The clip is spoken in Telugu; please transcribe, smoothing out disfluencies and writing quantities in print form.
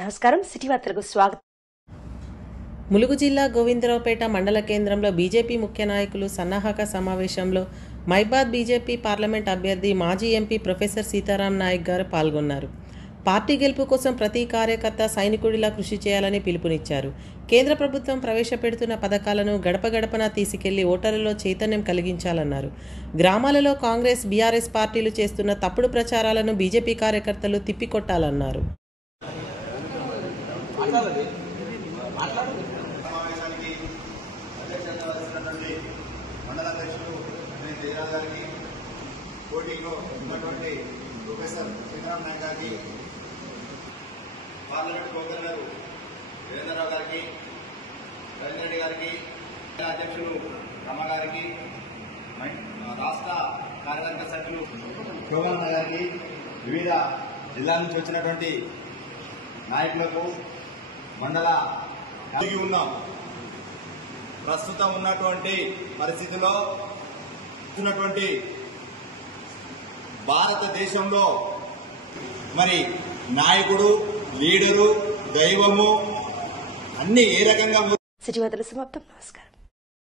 నమస్కారం సిటీ వార్తలకు స్వాగతం. ములుగు జిల్లా గోవిందరావుపేట మండల కేంద్రంలో బీజేపీ ముఖ్య నాయకులు సన్నాహక సమావేశంలో మైబాద్ బీజేపీ పార్లమెంట్ అభ్యర్థి మాజీ ఎంపీ ప్రొఫెసర్ సీతారాం నాయక్ గారు పాల్గొన్నారు. పార్టీ గెలుపు కోసం ప్రతి కార్యకర్త సైనికుడిలా కృషి చేయాలని పిలుపునిచ్చారు. కేంద్ర ప్రభుత్వం ప్రవేశపెడుతున్న పథకాలను గడప గడపన తీసుకెళ్లి ఓటర్లలో చైతన్యం కలిగించాలన్నారు. గ్రామాలలో కాంగ్రెస్, బీఆర్ఎస్ పార్టీలు చేస్తున్న తప్పుడు ప్రచారాలను బీజేపీ కార్యకర్తలు తిప్పికొట్టాలన్నారు. పోటీలో ఉన్నటువంటి ప్రొఫెసర్ సీతారాం నాయక్ గారికి, పార్లమెంట్ గవర్నర్ వీరేంద్రరావు గారికి, రవీంద్రెడ్డి గారికి, అధ్యక్షులు రమ గారికి, రాష్ట్ర కార్యవర్గ సభ్యులు శోభన్న గారికి, వివిధ జిల్లాల నుంచి వచ్చినటువంటి నాయకులకు, మండల ఉన్నాం. ప్రస్తుతం ఉన్నటువంటి పరిస్థితిలో భారతదేశంలో మరి నాయకుడు, లీడరు, దైవము అన్ని ఏ రకంగా సిటీ వార్తలు సమాప్తం. నమస్కారం.